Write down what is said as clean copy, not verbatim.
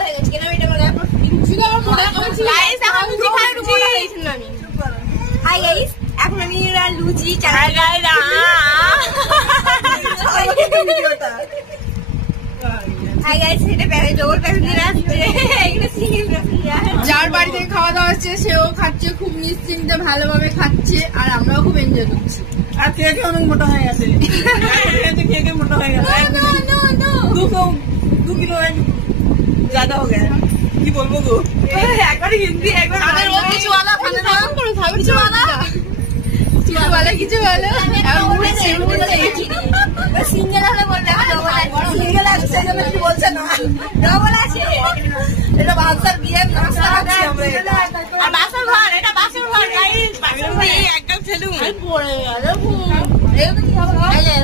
হয়ে গেছে কেন এটা বলে গাইস এখন লুচি খাচ্ছি আমি হাই গাইস এখন আমি লুচি চালাই গাইরা হাই গাইস এটা প্যাকেট ডবল প্যাকেট নিয়ে আসছে এটা সিঙ্গেল প্যাকেট যার বাড়ি থেকে খাওয়া দাওয়া হচ্ছে সেও খাচ্ছে খুব নিশ্চিন্তে ভালোভাবে খাচ্ছে আর আমরাও খুব এনজয় করছি আর খেয়ে অনেক মোটা হয়ে গেছে খেয়ে মোটা হয়ে গেছে 2 किलो ज्यादा हो गया কি বলবো গো একবার হিন্দি একবার আমাদের ও কিছু वाला খানে না কোনো খাবে কিছু वाला কিছু वाला আর মুড়ি সিঙ্গেল হলে বললে ডবল আছে সিঙ্গেল আছে সেজন্য কি বলছ না ডবল আছে এটা বাসার বিয়ে নাস্তা আছে আমরা আর বাসার ঘর এটা বাসার ঘর গাইস বাসার ঘর একদম ছেলুম পড়ে গেল এই তো কি হবে এই